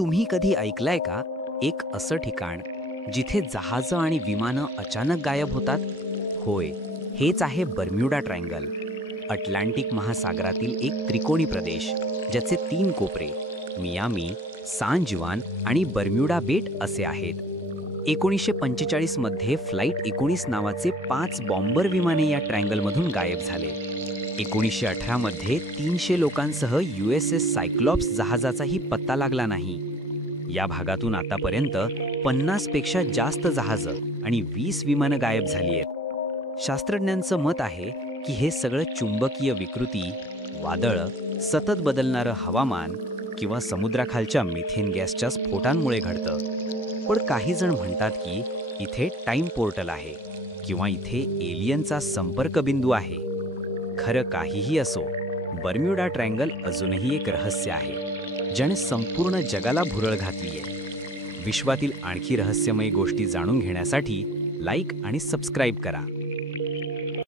तुम्ही कधी ऐकलंय का एक असं ठिकाण जिथे जहाजं आणि विमानं अचानक गायब होतात? होय, हेच आहे बर्म्युडा ट्रायंगल. अटलांटिक महासागरातील एक त्रिकोणी प्रदेश ज्याचे 3 कोपरे मियामी, सान जुआन आणि बर्म्युडा बेट असे आहेत. 1945 मध्ये फ्लाईट 19 नावाचे 5 बॉम्बर विमाने या ट्रायंगलमधून गायब झाले. 1918 मध्ये 300 लोकांसह USS सायक्लॉप्स जहाजाचाही पत्ता लागला नाही. या भागातून आतापर्यंत 50 पेक्षा जास्त जहाजं आणि 20 विमानं गायब झाली आहेत. शास्त्रज्ञांचं मत आहे की हे सगळं चुंबकीय विकृती, वादळं, सतत बदलणारं हवामान किंवा समुद्राखालच्या मिथेन गॅसच्या स्फोटांमुळे घडतं. पण काही जण म्हणतात की इथे टाइम पोर्टल आहे किंवा इथे एलियनचा संपर्क बिंदू आहे. खरं काहीही असो, बर्म्युडा ट्रायंगल अजूनही एक रहस्य आहे ज्याने संपूर्ण जगाला भुरळ घातलीये. विश्वातील आणखी रहस्यमयी गोष्टी जाणून घेण्यासाठी लाईक आणि सबस्क्राईब करा.